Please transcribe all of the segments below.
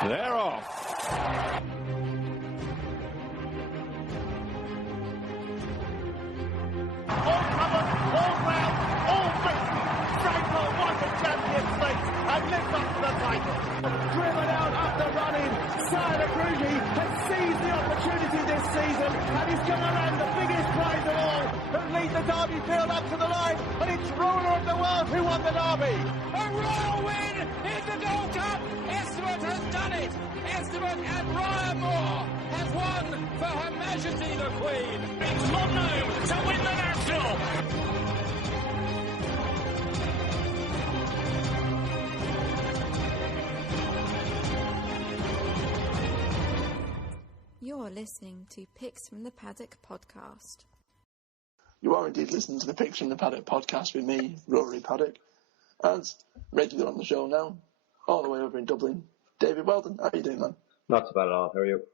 They're off. All covered, all round, all beaten. Franco won the Champions League and lives up to the title. Driven out up the running, Sila Krugi has seized the opportunity this season and he's going to land the biggest prize of all and lead the Derby field up to the line, and it's ruler of the world who won the Derby. A royal win in the Gold Cup. Esteban has done it. Esteban and Ryan Moore has won for Her Majesty the Queen. It's Mono to win the National. You're listening to Picks from the Paddock podcast. You are indeed listening to the Picks from the Paddock podcast with me, Rory Paddock, and regular on the show now, all the way over in Dublin, David Weldon. How are you doing, man? Not too bad at all. How are you?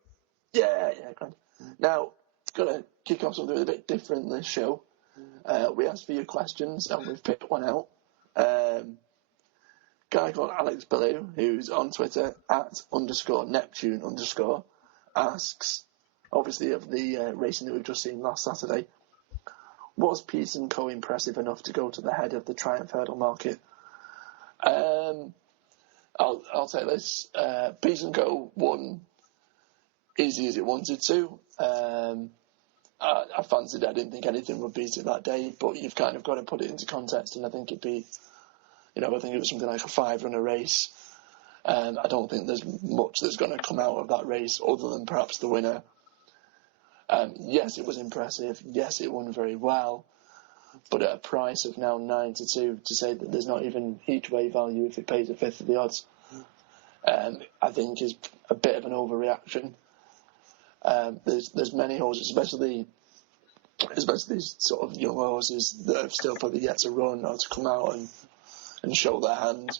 Yeah, grand. Now, going to kick off something a bit different this show. We asked for your questions, and we've picked one out. Guy called Alex Ballou, who's on Twitter @_Neptune_ asks, obviously of the racing that we've just seen last Saturday, was Pearce & Co impressive enough to go to the head of the Triumph Hurdle market? I'll take this. Pearce & Co won easy as it wanted to. I fancied it. I didn't think anything would beat it that day, but you've kind of got to put it into context, and I think it'd be, I think it was something like a 5-runner race. I don't think there's much that's going to come out of that race other than perhaps the winner. Yes, it was impressive. Yes, it won very well. But at a price of now 9-2, to say that there's not even each way value if it pays a fifth of the odds, I think is a bit of an overreaction. There's many horses, especially these sort of young horses that have still probably yet to run or to come out and show their hand.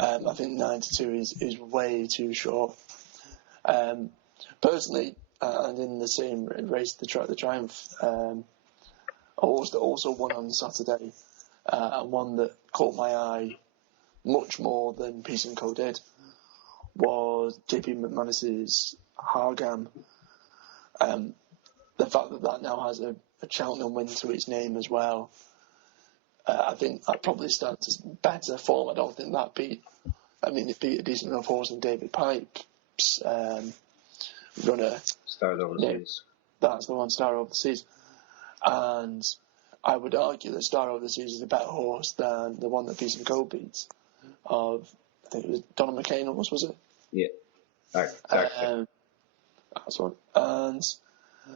I think 9-2 is way too short. Personally, and in the same race, the Triumph, a horse that also won on Saturday, and one that caught my eye much more than Pearce & Co did, was JP McManus's Hargam. The fact that now has a Cheltenham win to its name as well, I think that probably stands as better form. I don't think that beat. It beat a decent enough horse in David Pipe's runner. Stars Over the Seas. That's the one, Star Over the Seas. And I would argue that Star Over the Seas is a better horse than the one that Pearce & Co beat. I think it was Donald McCain almost, was it? Yeah. Exactly. That's one. And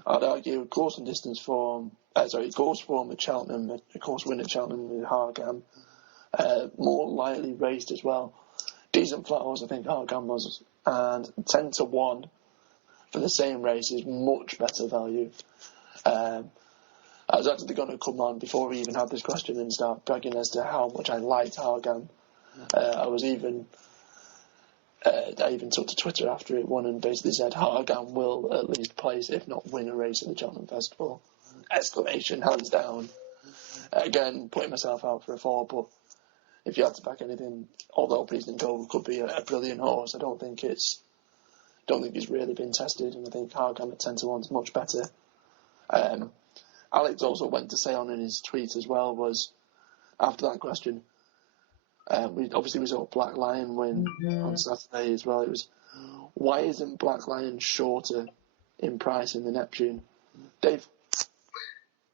I'd argue course and distance form, course form at Cheltenham, a course win at Cheltenham with Hargam, more lightly raced as well. Decent flat horse, I think Hargam was, and 10-1 for the same race is much better value. I was actually going to come on before we even had this question and start bragging as to how much I liked Hargam. I even took to Twitter after it won and basically said Hargam will at least place, if not win, a race at the Cheltenham Festival. Exclamation, hands down. Again, putting myself out for a 4, but if you had to back anything, although Pearce & Co could be a brilliant horse, I don't think it's really been tested, and I think Hargam at 10-1 is much better. Alex also went to say on in his tweet as well, was after that question, we saw Black Lion win on Saturday as well. It was, why isn't Black Lion shorter in price in the Neptune? Dave?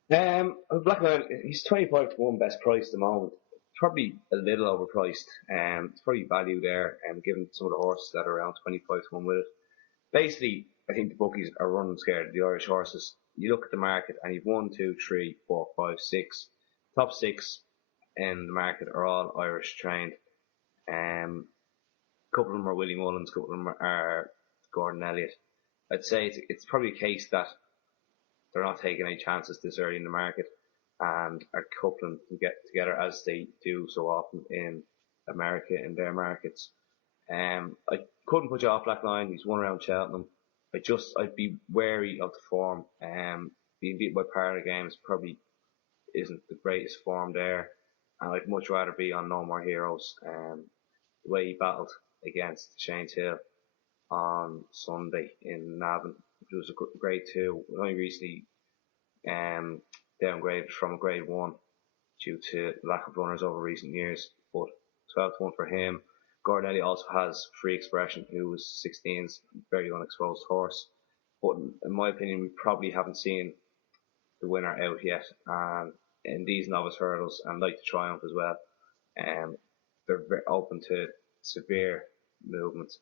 Black Lion, he's 25-1 best price at the moment. Probably a little overpriced. It's probably value there, given some of the horses that are around 25-1 with it. Basically, I think the bookies are running scared of the Irish horses. You look at the market and you've 1, 2, 3, 4, 5, 6. Top 6 in the market are all Irish trained. A couple of them are Willie Mullins, a couple of them are Gordon Elliott. I'd say it's probably a case that they're not taking any chances this early in the market and are coupling to get together as they do so often in America in their markets. I couldn't put you off Black Lion. He's won around Cheltenham. I'd be wary of the form. Being beaten by Parra Games probably isn't the greatest form there, and I'd much rather be on No More Heroes. The way he battled against Shane's Hill on Sunday in Navan, which was a grade 2. Only recently downgraded from a grade 1 due to lack of runners over recent years, but 12-1 for him. Gordon Elliott also has Free Expression, who was 16's very unexposed horse, but in my opinion we probably haven't seen the winner out yet, and in these novice hurdles, and like the Triumph as well, they're very open to severe movement.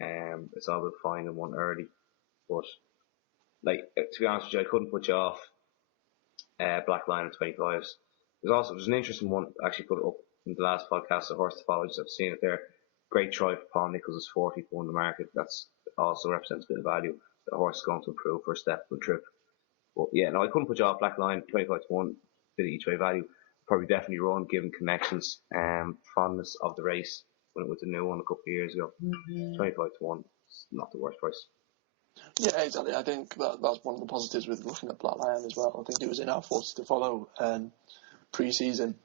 It's all about finding one early, but to be honest with you, I couldn't put you off Black Lion and 25s. There's an interesting one, actually put it up in the last podcast, the horse to follow. I've seen it there. Great Try for Paul Nichols is 40 to 1 in the market. That's also represents a bit of value. The horse is going to improve for a step of a trip. But yeah, no, I couldn't put you off Black Lion, 25 to 1, bit of each way value. Probably definitely run, given connections, fondness of the race when it was a new one a couple of years ago. 25 to 1, it's not the worst price. Yeah, exactly. I think that's one of the positives with looking at Black Lion as well. I think it was in our 40 to follow pre-season,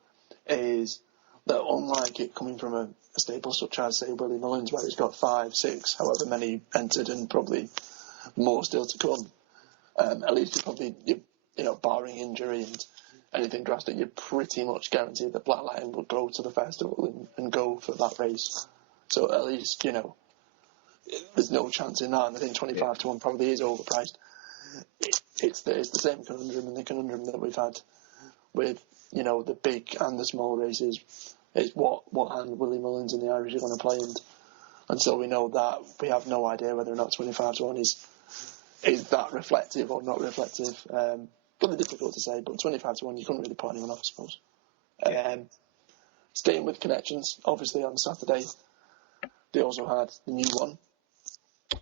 is that unlike it coming from a stable such as, say, Willie Mullins, where he's got 5, 6, however many entered and probably more still to come, at least you probably, barring injury and anything drastic, you're pretty much guaranteed that Black Lion will go to the festival and go for that race. So at least, there's no chance in that, and I think 25 to 1 probably is overpriced. It's the same conundrum, and the conundrum that we've had with, the big and the small races. It's what hand Willie Mullins and the Irish are going to play, and so we know that we have no idea whether or not 25 to 1 is that reflective or not reflective. Really difficult to say, but 25 to 1 you couldn't really put anyone off, I suppose. Staying with connections, obviously on Saturday they also had the new one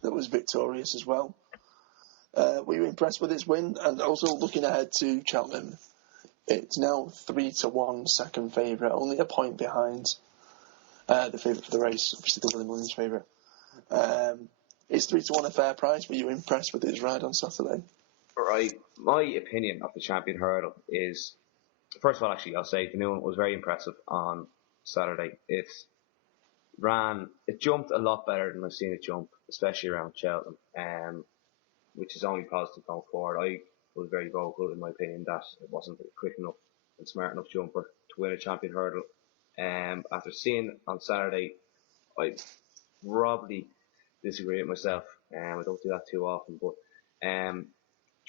that was victorious as well. Were you impressed with his win? And also looking ahead to Cheltenham, it's now 3 to 1 second favourite, only a point behind the favourite for the race, obviously the Willie Mullins favourite. Is 3 to 1 a fair price? Were you impressed with his ride on Saturday? Right, my opinion of the Champion Hurdle is, first of all, actually, I'll say the new one was very impressive on Saturday. It jumped a lot better than I've seen it jump, especially around Cheltenham, which is only positive going forward. I was very vocal in my opinion that it wasn't a quick enough and smart enough jumper to win a Champion Hurdle. After seeing on Saturday, I probably disagree with myself. I don't do that too often, but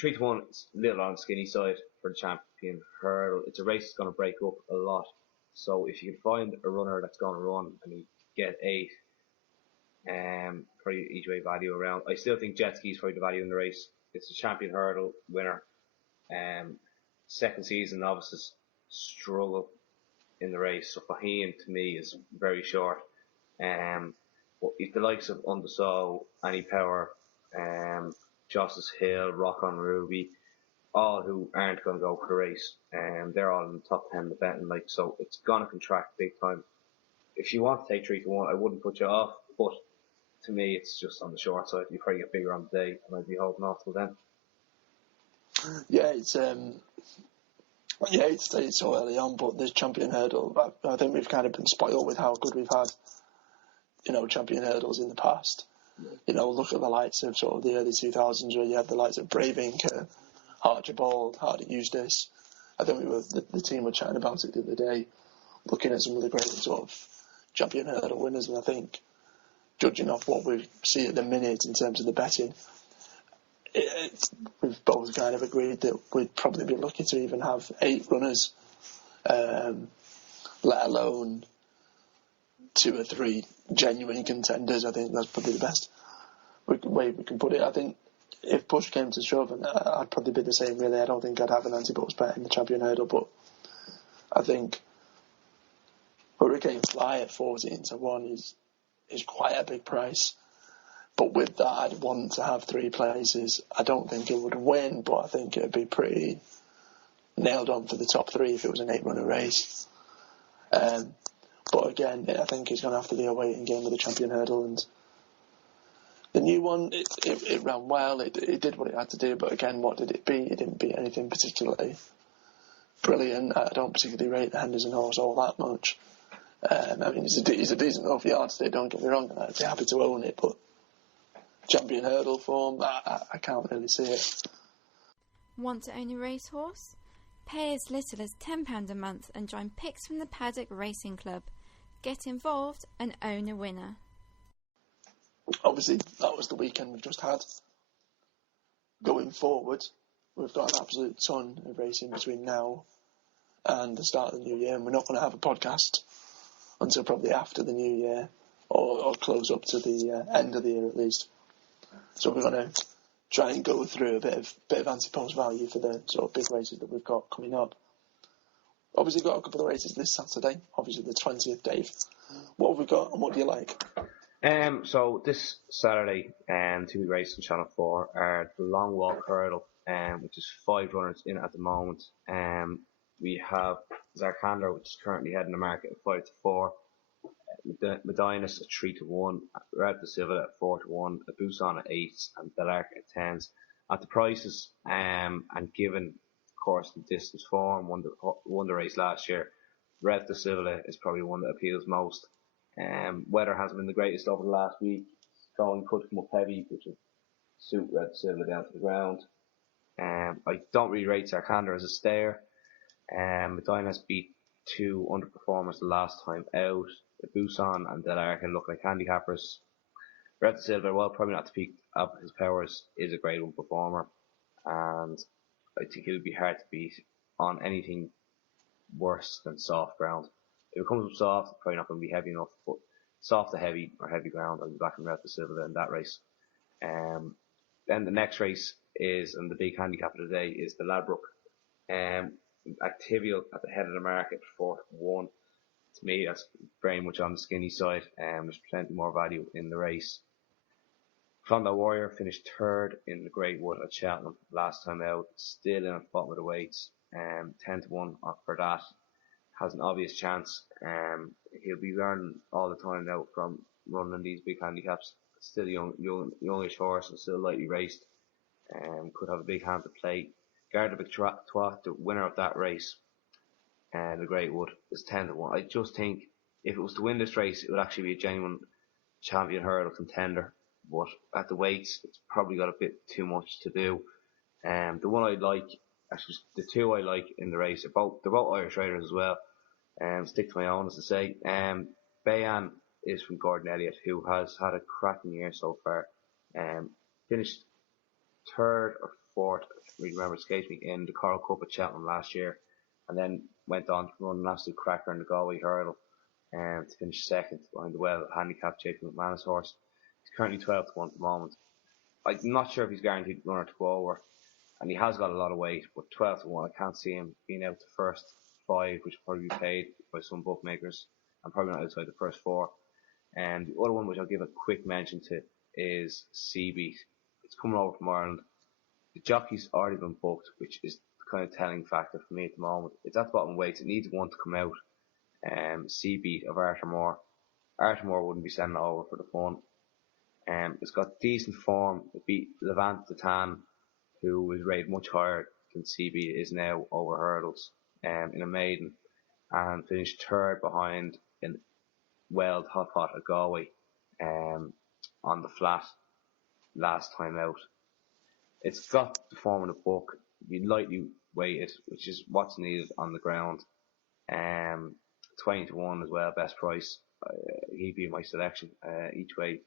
3 to 1 is a little on the skinny side for the Champion Hurdle. It's a race that's going to break up a lot. So if you can find a runner that's going to run and you get 8, probably each way value around. I still think Jet Ski's probably the value in the race. It's a Champion Hurdle winner. Second season novices struggle in the race. So Faheen to me is very short. But if the likes of Undersaw, Annie Power, Justice Hill, Rock on Ruby, all who aren't going to go for the race, they're all in the top 10 of the betting, so it's going to contract big time. If you want to take 3 to 1, I wouldn't put you off, but to me it's just on the short side. You probably get bigger on the day, and I'd be holding off till then. Yeah, it's so early on, but this Champion Hurdle, I think we've kind of been spoiled with how good we've had, Champion Hurdles in the past. Look at the likes of sort of the early 2000s where you had the likes of Bravink, Archibald, Hardy Eustace. I think the team were chatting about it the other day, looking at some of the great sort of Champion Hurdle winners, and I think, judging off what we see at the minute in terms of the betting, we've both kind of agreed that we'd probably be lucky to even have 8 runners, let alone 2 or 3 genuine contenders. I think that's probably the best way we can put it. I think if push came to shove, and I'd probably be the same really. I don't think I'd have an anti-box bet in the Champion Hurdle, but I think Hurricane Fly at 14 to 1 is quite a big price. But with that, I'd want to have 3 places. I don't think it would win, but I think it would be pretty nailed on for the top 3 if it was an 8-runner race. But again, I think it's going to have to be a waiting game with the Champion Hurdle. And the new one, it ran well. It did what it had to do. But again, what did it beat? It didn't beat anything particularly brilliant. I don't particularly rate the Henderson horse all that much. I mean, he's a decent enough yardstick, don't get me wrong, and I'd be happy to own it, but champion hurdle form, I can't really see it. Want to own a racehorse? Pay as little as £10 a month and join Picks from the Paddock Racing Club. Get involved and own a winner. Obviously, that was the weekend we've just had. Going forward, we've got an absolute ton of racing between now and the start of the new year, and we're not going to have a podcast until probably after the new year, or close up to the end of the year at least. So we're going to try and go through a bit of anti-post value for the sort of big races that we've got coming up. Obviously, got a couple of races this Saturday. Obviously, the 20th, Dave. What have we got, and what do you like? So this Saturday, two races on Channel 4 are the Long Walk Hurdle, which is 5 runners in at the moment. We have Zarkandar, which is currently heading the market at 5-4. Medinus at 3-1, Red de Silva at 4-1, Busan at 8, and Belark at 10s. At the prices, and given, of course, the distance form, won the race last year, Red de Silva is probably one that appeals most. Weather hasn't been the greatest over the last week. Going could come up heavy, which will suit Red de Silva down to the ground. I don't really rate Zarkandar as a stayer. Medinus beat 2 underperformers the last time out. Busan and Belark look like handicappers. Red de Silva, well, probably not to peak up his powers, is a grade 1 performer, and I think it would be hard to beat on anything worse than soft ground. If it comes up soft, probably not going to be heavy enough, but soft to heavy or heavy ground, I'll be back in Red de Silva in that race. Then the next race is, and the big handicap of the day, is the Ladbroke. Activial at the head of the market for 4-1. To me, that's very much on the skinny side. There's plenty more value in the race. Clondalk Warrior finished 3rd in the Great Wood at Cheltenham last time out, still in at the bottom of the weights. 10-1 for that. Has an obvious chance. He'll be learning all the time now from running these big handicaps. Still a youngish horse and still lightly raced. Could have a big hand to play. Garda Victoire, the winner of that race, the Great Wood, is 10-1. I just think if it was to win this race, it would actually be a genuine champion hurdle contender. But at the weights, it's probably got a bit too much to do. The one I like, actually, the two I like in the race they're both Irish riders as well. Stick to my own, as to say. Bayan is from Gordon Elliott, who has had a cracking year so far. Finished 3rd or 4th, I really remember, escaped me, in the Coral Cup at Cheltenham last year, and then went on to run an absolute cracker in the Galway Hurdle, to finish 2nd behind the well handicapped Jacob McManus horse. He's currently 12-1 at the moment. I'm not sure if he's guaranteed runner to go over, and he has got a lot of weight, but 12-1, I can't see him being out the first 5, which will probably be paid by some bookmakers, and probably not outside the first 4. And the other one, which I'll give a quick mention to, is Seabeat. It's coming over from Ireland. The jockey's already been booked, which is the kind of telling factor for me at the moment. It's at the bottom weights. It needs one to come out. Seabeat of Arthur Moore. Arthur Moore wouldn't be sending it over for the fun. It's got decent form. It beat Levant de Tan, who was rated much higher than Seabeat is now over hurdles, in a maiden, and finished 3rd behind in Weld Hot Pot at Galway, on the flat last time out. It's got the form of the book, be lightly weighted, which is what's needed on the ground. 20-1 as well, best price. He'd be my selection, each way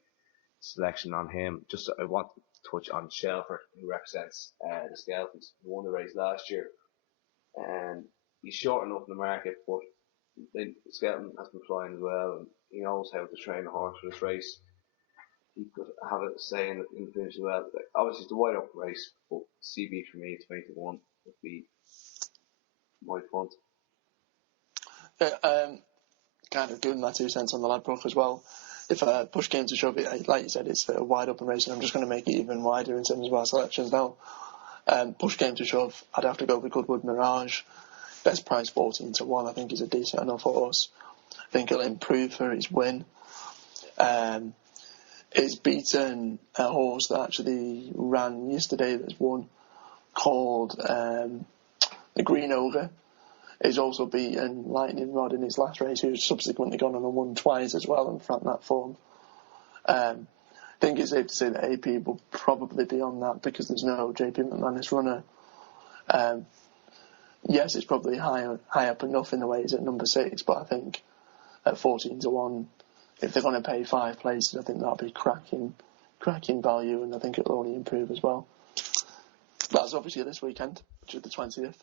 selection on him. Just I want to touch on Shelford, who represents the Skeletons, who won the race last year. He's short enough in the market, but the Skeleton has been flying as well, and he knows how to train a horse for this race. He could have a say in the finish as well. Obviously, it's a wide open race, but CB for me, 20-1 would be my punt. Kind of giving my 2 cents on the Ladbroke as well. If push came to shove it, like you said, it's a wide open race, and I'm just going to make it even wider in terms of our selections now. Push came to shove, I'd have to go with Goodwood Mirage. Best price 14-1. I think he's a decent enough horse. I think it'll improve for his win. It's beaten a horse that actually ran yesterday that's won, called the Green Ogre. He's also beaten Lightning Rod in his last race, who's subsequently gone on and won twice as well and from that form. I think it's safe to say that AP will probably be on that because there's no JP McManus runner. Yes, it's probably high up enough in the way it's at number 6, but I think at 14-1, if they're going to pay 5 places, I think that'll be cracking value, and I think it'll only improve as well. That's obviously this weekend, which is the 20th.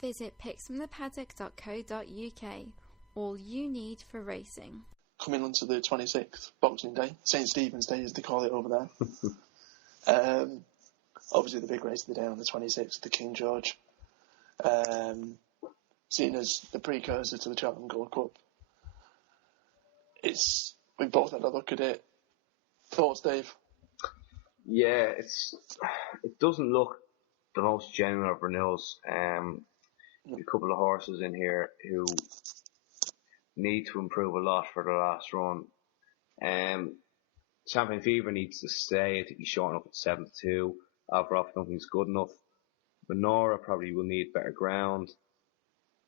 Visit picksfromthepaddock.co.uk. All you need for racing. Coming on to the 26th, Boxing Day, St. Stephen's Day as they call it over there. Obviously the big race of the day on the 26th, the King George. Seen as the precursor to the Cheltenham Gold Cup. We both had a look at it. Thoughts, Dave? Yeah, it doesn't look the most genuine of renewals. A couple of horses in here who need to improve a lot for the last run. Champion Fever needs to stay. I think he's shorting up at 7-2. Alvarov, I don't think he's good enough. Benora probably will need better ground.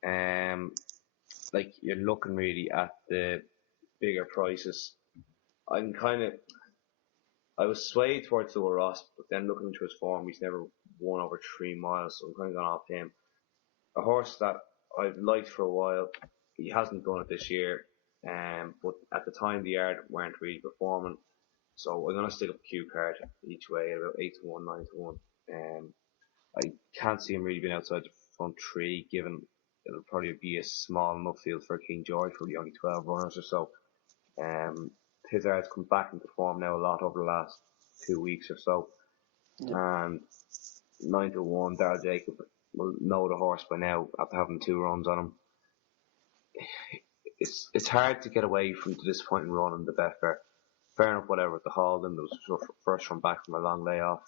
You're looking really at the bigger prices. I was swayed towards the Ross, but then looking into his form, he's never won over 3 miles, so I'm kind of gone off him. A horse that I've liked for a while, he hasn't done it this year, but at the time the yard weren't really performing, so I'm going to stick up a Q card each way, about 8-1, 9-1. I can't see him really being outside the front 3, given it'll probably be a small enough field for King George, probably only 12 runners or so. Tizard's come back into form now a lot over the last 2 weeks or so. Yeah. And 9-1, Darryl Jacob will know the horse by now after having 2 runs on him. It's hard to get away from the disappointing run in the Betfair. Fair enough, whatever, at the Halden, there was a first run back from a long layoff.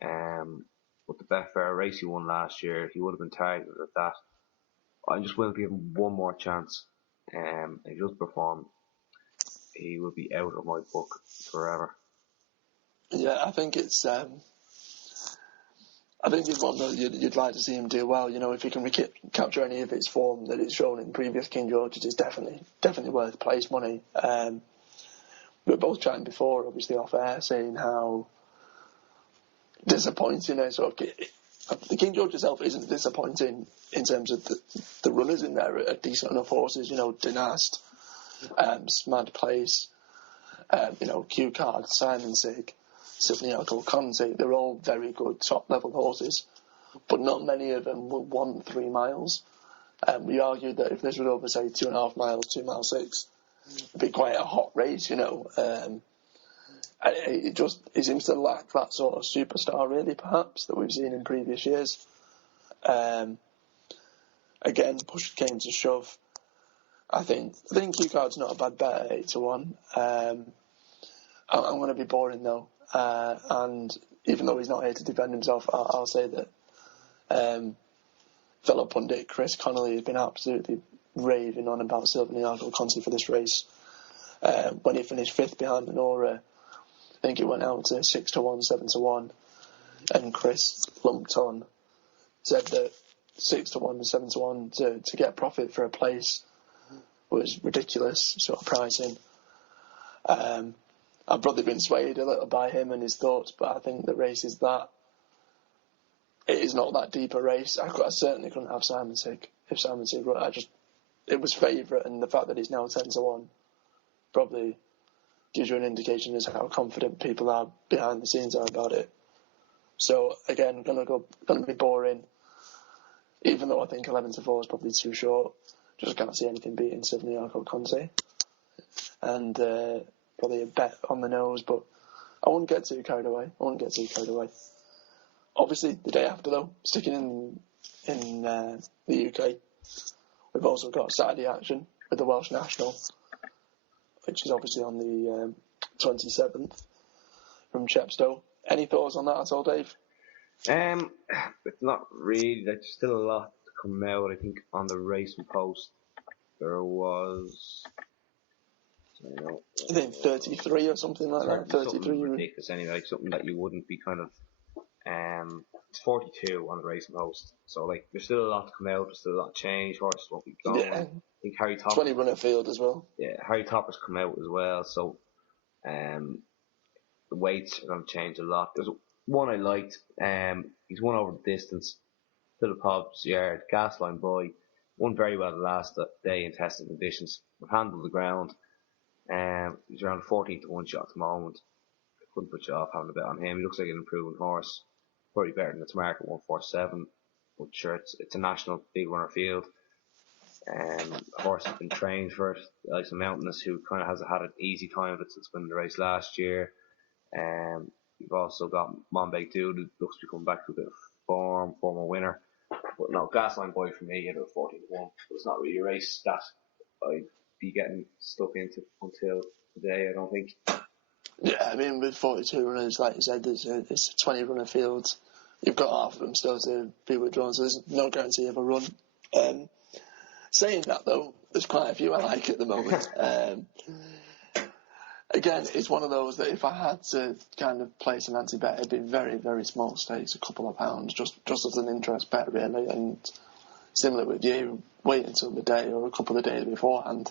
But the Betfair race he won last year, he would have been targeted at that. I'm just willing to give him one more chance. If he does perform, he will be out of my book forever. Yeah, I think it's one that you'd like to see him do well. You know, if he can capture any of its form that it's shown in previous King Georges, it's definitely worth place money. We were both chatting before, obviously off air, saying how disappointing the King George itself isn't disappointing in terms of the runners in there are decent enough horses. You know, Dynast, Smad Place, Q Card, Simon Sig, Sivniaco Conte, they're all very good top level horses, but not many of them will want 3 miles. We argued that if this was over, say, 2.5 miles, 2 mile 6, it'd be quite a hot race, you know. It seems to lack that sort of superstar, really, perhaps, that we've seen in previous years. Again, push came to shove. I think Q Card's not a bad bet at 8-1. I'm going to be boring though, and even though he's not here to defend himself, I'll say that fellow pundit Chris Connolly has been absolutely raving on about Silvaniaco Conti for this race. When he finished 5th behind Minora, I think it went out to 6-1, 7-1, and Chris lumped on, said that 6-1, 7-1 to get profit for a place was ridiculous sort of pricing. I've probably been swayed a little by him and his thoughts, but I think the race is that. It is not that deep a race. I certainly couldn't have Simon Sig if Simon Sig were. It was favourite, and the fact that it's now 10-1 probably gives you an indication as to how confident people are behind the scenes are about it. So again, going to be boring. Even though I think 11-4 is probably too short, just can't see anything beating Sivniaco Conte. And probably a bet on the nose, but I wouldn't get too carried away. Obviously, the day after though, sticking in the UK, we've also got Saturday action with the Welsh National, which is obviously on the 27th from Chepstow. Any thoughts on that at all, Dave? It's not really. There's still a lot to come out. I think on the racing post there was, I think 33 or something like that. 33. Something ridiculous anyway. Like something that you wouldn't be kind of it's 42 on the Racing Post. So, like, there's still a lot to come out. There's still a lot to change. Horses won't be going. Yeah. I think Harry Topper. 20 runner field as well. Yeah, Harry Topper's come out as well. So, the weights are going to change a lot. There's one I liked. He's won over the distance. Philip Hobbs Yard, Gasline Boy. Won very well the last day in testing conditions. Handled the ground. He's around 14 to 1 shot at the moment. Couldn't put you off having a bet on him. He looks like an improving horse. Probably better than its mark at 147. But sure, it's a national big runner field. A horse has been trained for it. Like some Mountainous, who kind of has had an easy time of it since winning the race last year. You've also got Monbeg Dude, who looks to be coming back to a bit of form, former winner. But no, Gasline Boy for me at 14 to 1. But it's not really a race that I'd be getting stuck into until today, I don't think. Yeah, I mean, with 42 runners, like you said, it's a 20 runner field. You've got half of them still to be withdrawn, so there's no guarantee of a run. Saying that, though, there's quite a few I like at the moment. Again, it's one of those that if I had to kind of place an anti-bet, it'd be very, very small stakes, a couple of pounds, just as an interest bet, really. And similar with you, wait until the day or a couple of days beforehand,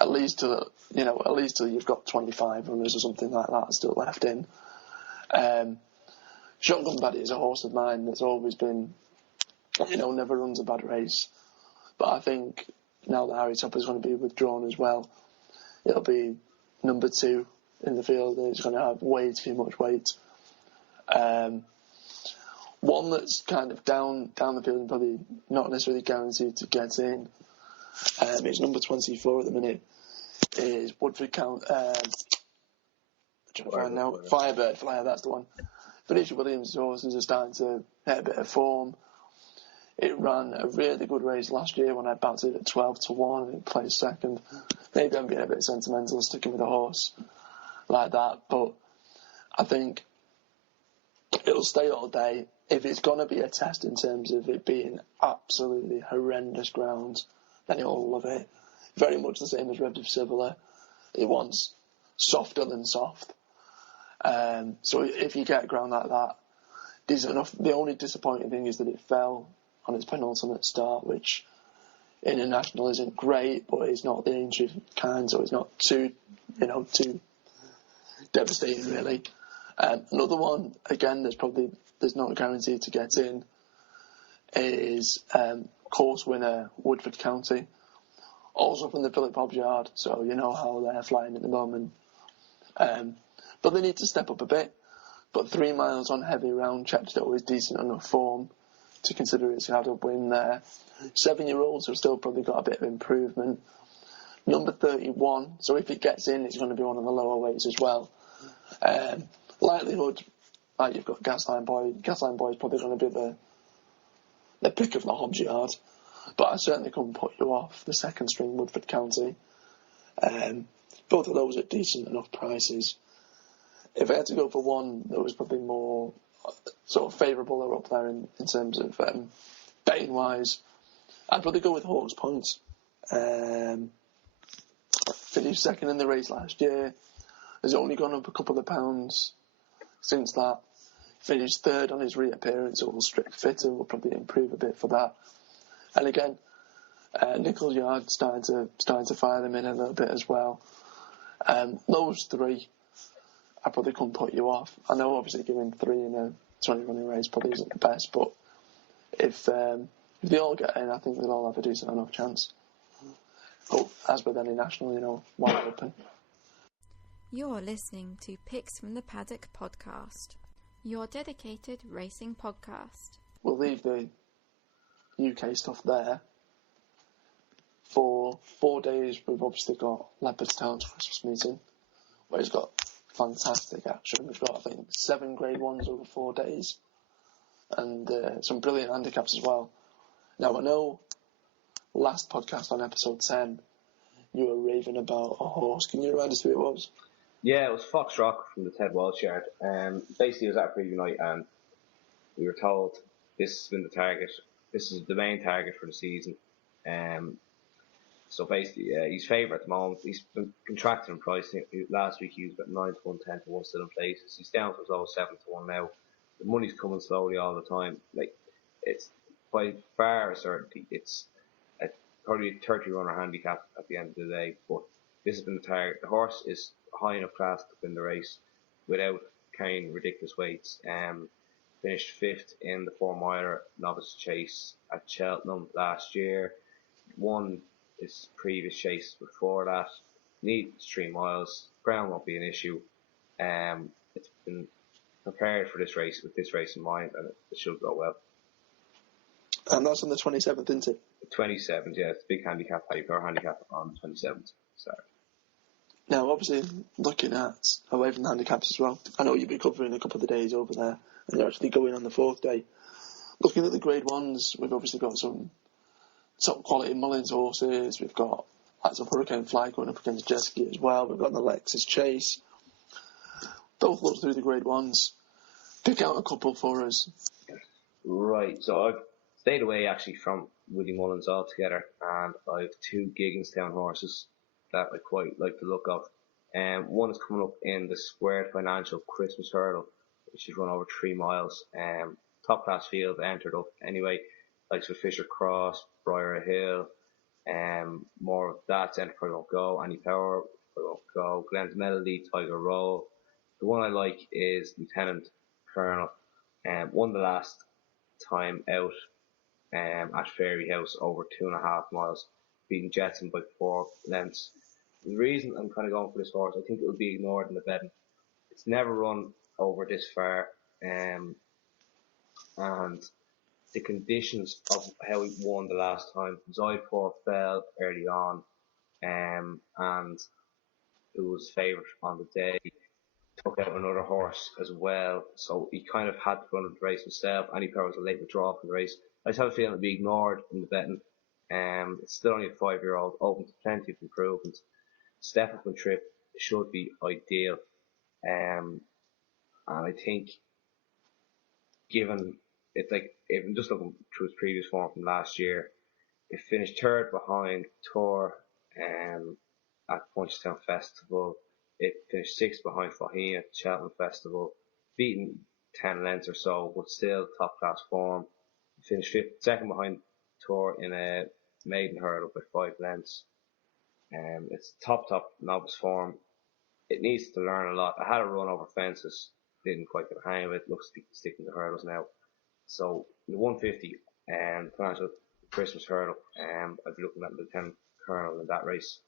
at least till you've got 25 runners or something like that still left in. Shotgun Buddy is a horse of mine that's always been, never runs a bad race. But I think now that Harry Topper's going to be withdrawn as well, it'll be number 2 in the field, and it's going to have way too much weight. One that's kind of down the field and probably not necessarily guaranteed to get in, it's number 24 at the minute, is Woodford Count. Firebird Flyer, that's the one. Felicia Williams' horses are starting to hit a bit of form. It ran a really good race last year when I backed it at 12 to 1 and it placed second. Maybe I'm being a bit sentimental sticking with a horse like that, but I think it'll stay all day. If it's going to be a test in terms of it being absolutely horrendous ground, then you'll love it. Very much the same as Red of Sibilla. It wants softer than soft. So if you get ground like that, decent enough. The only disappointing thing is that it fell on its penultimate start, which in a national isn't great, but it's not the ancient kind, so it's not too devastating really. Another one, again, there's not a guarantee to get in, is course winner Woodford County, also from the Philip Hobbs Yard, so you know how they're flying at the moment. But they need to step up a bit. But 3 miles on heavy round checked it always decent enough form to consider it's had a win there. 7-year-olds have still probably got a bit of improvement. Number 31, so if it gets in, it's going to be one of the lower weights as well. Likelihood, like you've got Gasline Boy. Gasline Boy is probably going to be the pick of the Hobbs Yard. But I certainly couldn't put you off the second string Woodford County. Both of those at decent enough prices. If I had to go for one that was probably more sort of favourable or up there in terms of betting wise, I'd probably go with Hawks Point. Finished second in the race last year. Has only gone up a couple of pounds since that. Finished third on his reappearance. All strict fit and will probably improve a bit for that. And again, Nichols Yard starting to fire them in a little bit as well. Those three, I probably couldn't put you off. I know obviously giving 3 in a 20 running race probably isn't the best, but if they all get in, I think they'll all have a decent enough chance. But as with any national, wide open. You're listening to Picks from the Paddock podcast, your dedicated racing podcast. We'll leave the UK stuff there. For 4 days, we've obviously got Leopardstown's Christmas meeting, where it's got fantastic action. We've got, I think, 7 Grade 1s over 4 days, and some brilliant handicaps as well. Now, I know last podcast on episode 10, you were raving about a horse. Can you remind us who it was? Yeah, it was Fox Rock from the Ted Walsh Yard. Basically, it was at a preview night, and we were told this has been the target. This is the main target for the season. So basically, he's favourite at the moment. He's been contracted in price. Last week he was about 9 to 1, 10 to 1 still in places. He's down to as low as 7 to 1 now. the money's coming slowly all the time. Like, it's by far a certainty. It's probably a 30 runner handicap at the end of the day, but this has been the target. The horse is high enough class to win the race without carrying ridiculous weights. Finished 5th in the 4-miler novice chase at Cheltenham last year. Won his previous chase before that. Needs 3 miles. Ground won't be an issue. It's been prepared for this race with this race in mind, and it should go well. And that's on the 27th, isn't it? 27th, yeah. It's a big handicap, high-power handicap on the 27th. Sorry. Now, obviously, looking at away from the handicaps as well, I know you'll be covering a couple of the days over there, and you're actually going on the 4th day. Looking at the Grade 1s, we've obviously got some top quality Mullins horses. We've got lots of Hurricane Fly going up against Jesky as well. We've got the Lexus Chase. Both look through the Grade 1s. Pick out a couple for us. Right, so I've stayed away actually from Willie Mullins altogether, and I've 2 Gigginstown horses that I quite like the look of. One is coming up in the Squared Financial Christmas Hurdle, which is run over 3 miles. Top class field, entered up anyway, like for Fisher Cross, Briar Hill, more of that. Enterprise won't go. Any Power won't go. Glenn's Melody, Tiger Roll. The one I like is Lieutenant Colonel. Won the last time out at Fairy House over 2.5 miles, beating Jetson by 4 lengths. The reason I'm kind of going for this horse, I think it will be ignored in the betting. It's never run over this far, and the conditions of how he won the last time. Zoidpour fell early on, and it was favourite on the day. Took out another horse as well, so he kind of had to run the race himself. Any Power was a late withdrawal from the race. I just have a feeling it'll be ignored in the betting. It's still only a 5-year-old, open to plenty of improvement. Step up and trip should be ideal. And I think, given it, like, if I'm just looking through his previous form from last year, it finished 3rd behind Tor at Punchestown Festival. It finished 6th behind Faheen at Cheltenham Festival, beaten 10 lengths or so, but still top class form. It finished 2nd behind Tor in a maiden hurdle by 5 lengths. It's top novice form. It needs to learn a lot. I had a run over fences, didn't quite get the hang of it. Looks sticking to hurdles now. So the 150 financial Christmas hurdle, I'll be looking at the Lieutenant Colonel in that race.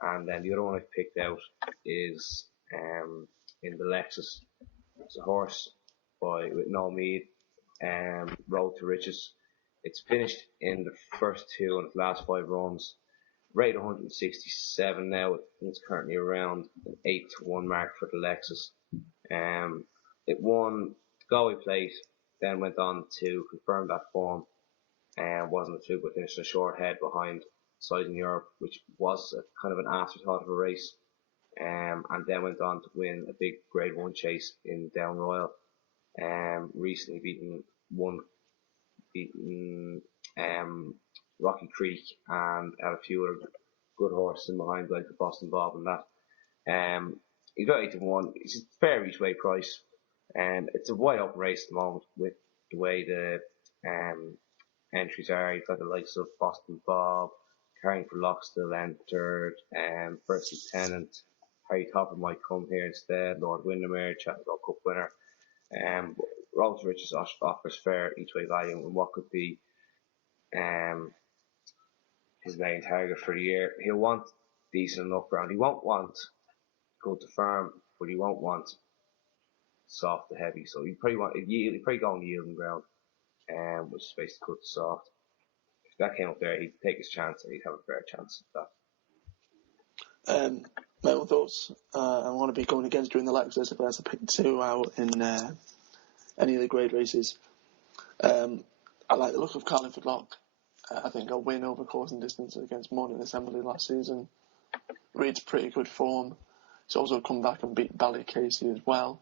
And then the other one I've picked out is in the Lexus. It's a horse with Noel Meade, Road to Riches. It's finished in the first 2 and its last 5 runs. Rated 167 now. It's currently around an 8-1 mark for the Lexus. It won the Galway Plate, then went on to confirm that form, and wasn't a fluke, but finished a short head behind Size in Europe, which was a kind of an afterthought of a race, and then went on to win a big Grade 1 chase in Down Royal. Recently beaten Rocky Creek, and had a few other good horses in behind, like the Boston Bob and that. He got 8-1. It's a fair each way price. It's a wide open race at the moment with the way the entries are. You've got the likes of Boston Bob, Carrying for Lock still entered, First Lieutenant, Harry Topper might come here instead, Lord Windermere, Chattanooga Cup winner. Road to Riches offers fair each way value in what could be his main target for the year. He'll want decent enough ground. He won't want good to firm, but he won't want soft to heavy. So he'll probably go on yielding ground, which is basically good to soft. If that came up there, he'd take his chance and he'd have a fair chance at that. My own thoughts. I want to be going against during the Lexus if I had to pick 2 out in any of the grade races. I like the look of Carlingford Lock. I think a win over course and distance against Morning Assembly last season. Reed's pretty good form. He's also come back and beat Ballycasey as well.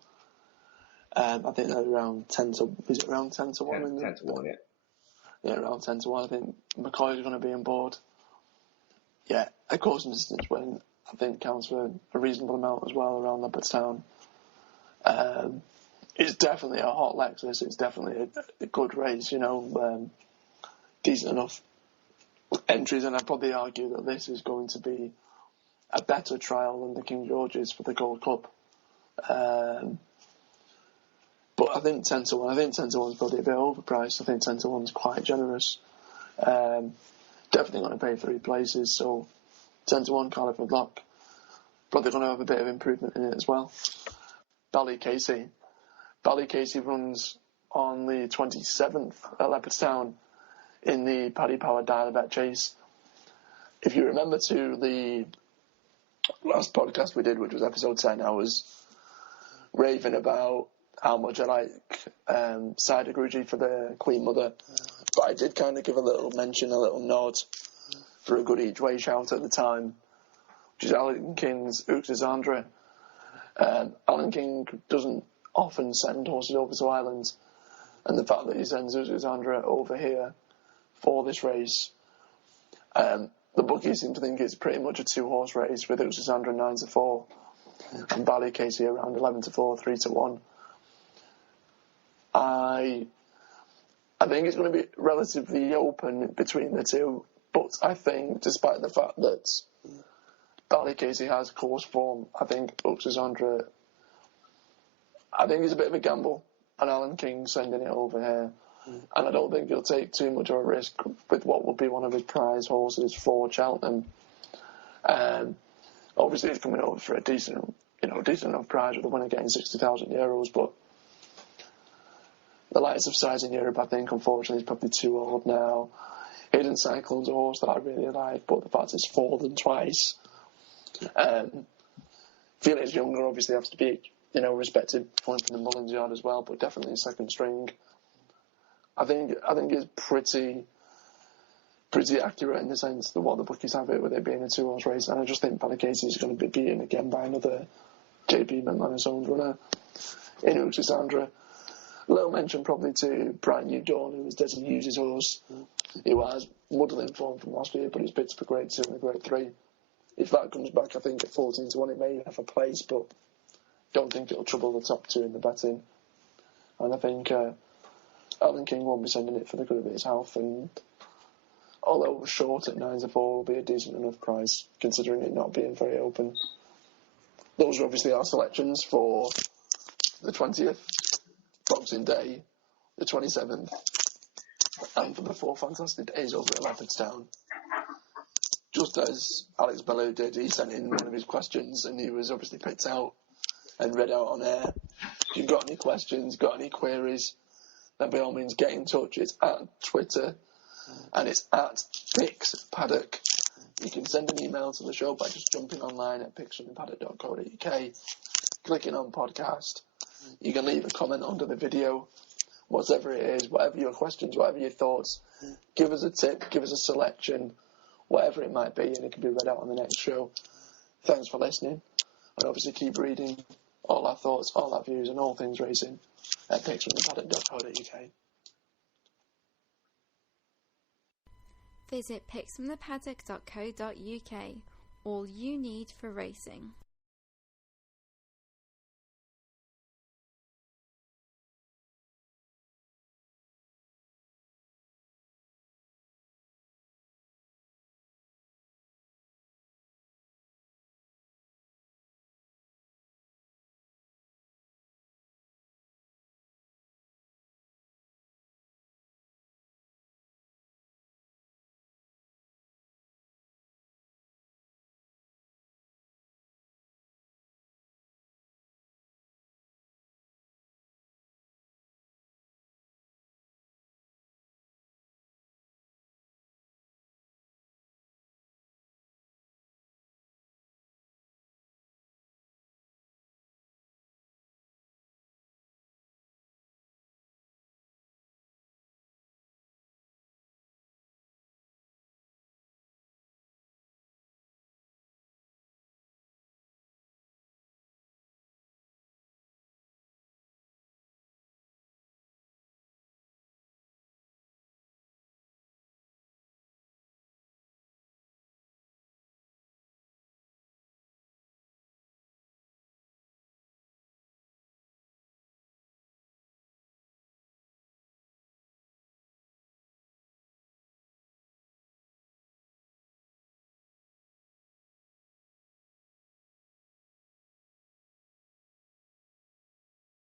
I think they're around 10 to 1? 10 to 1, yeah. Yeah, around 10 to 1. I think McCoy's going to be on board. Yeah, a course and distance win, I think, counts for a reasonable amount as well around Leopardstown. It's definitely a hot Lexus. It's definitely a good race, decent enough entries, and I'd probably argue that this is going to be a better trial than the King George's for the Gold Cup. But I think 10 to 1. I think 10 to 1 is probably a bit overpriced. I think 10 to 1 is quite generous. Definitely going to pay 3 places, so 10 to 1 Carliford Lock. Probably going to have a bit of improvement in it as well. Ballycasey. Ballycasey runs on the 27th at Leopardstown in the Paddy Power Dial-A-Bet Chase. If you remember to the last podcast we did, which was episode 10, I was raving about how much I like Cider Grugy for the Queen Mother. But I did kind of give a little mention, a little nod for a good each way shout at the time, which is Alan King's Uxasandra. Alan King doesn't often send horses over to Ireland, and the fact that he sends Uxasandra over here for this race, the bookies seem to think it's pretty much a 2-horse race with Uxasandra 9 to 4 and Ballycasey around 11 to 4, 3 to 1. I think it's going to be relatively open between the two, but I think, despite the fact that Ballycasey has course form, I think Uxasandra, I think it's a bit of a gamble, and Alan King sending it over here. And I don't think he'll take too much of a risk with what will be one of his prize horses for Cheltenham. Obviously, he's coming over for a decent enough prize with the winner getting €60,000, but the lights of size in Europe, I think, unfortunately, is probably too old now. Hidden Cyclone's a horse that I really like, but the fact it's fallen twice. Felix Younger obviously has to be, respected point from the Mullins yard as well, but definitely second string. I think it's pretty accurate in the sense that what the bookies have it with it being a 2-horse race, and I just think Ballycasey is going to be beaten again by another JP McManus owned runner in Uxasandra. A little mention probably to Brian Newdawn, who was Desmond Hughes' horse, who has muddling form from last year, but he's picked for grade 2 and a grade 3. If that comes back, I think at 14 to 1 it may have a place, but don't think it'll trouble the top 2 in the betting. And I think Alan King won't be sending it for the good of his health, and although short at 9 to 4 will be a decent enough price, considering it not being very open. Those are obviously our selections for the 20th, Boxing Day, the 27th, and for the 4 fantastic days over at Leopardstown. Just as Alex Bellew did, he sent in one of his questions, and he was obviously picked out and read out on air. If you've got any questions, got any queries, then by all means get in touch. It's at Twitter and it's at Picks Paddock. You can send an email to the show by just jumping online at picksfromthepaddock.co.uk, clicking on podcast. You can leave a comment under the video, whatever it is, whatever your questions, whatever your thoughts. Give us a tip, give us a selection, whatever it might be, and it can be read out on the next show. Thanks for listening, and obviously keep reading all our thoughts, all our views, and all things racing at picksfromthepaddock.co.uk. Visit picksfromthepaddock.co.uk. All you need for racing.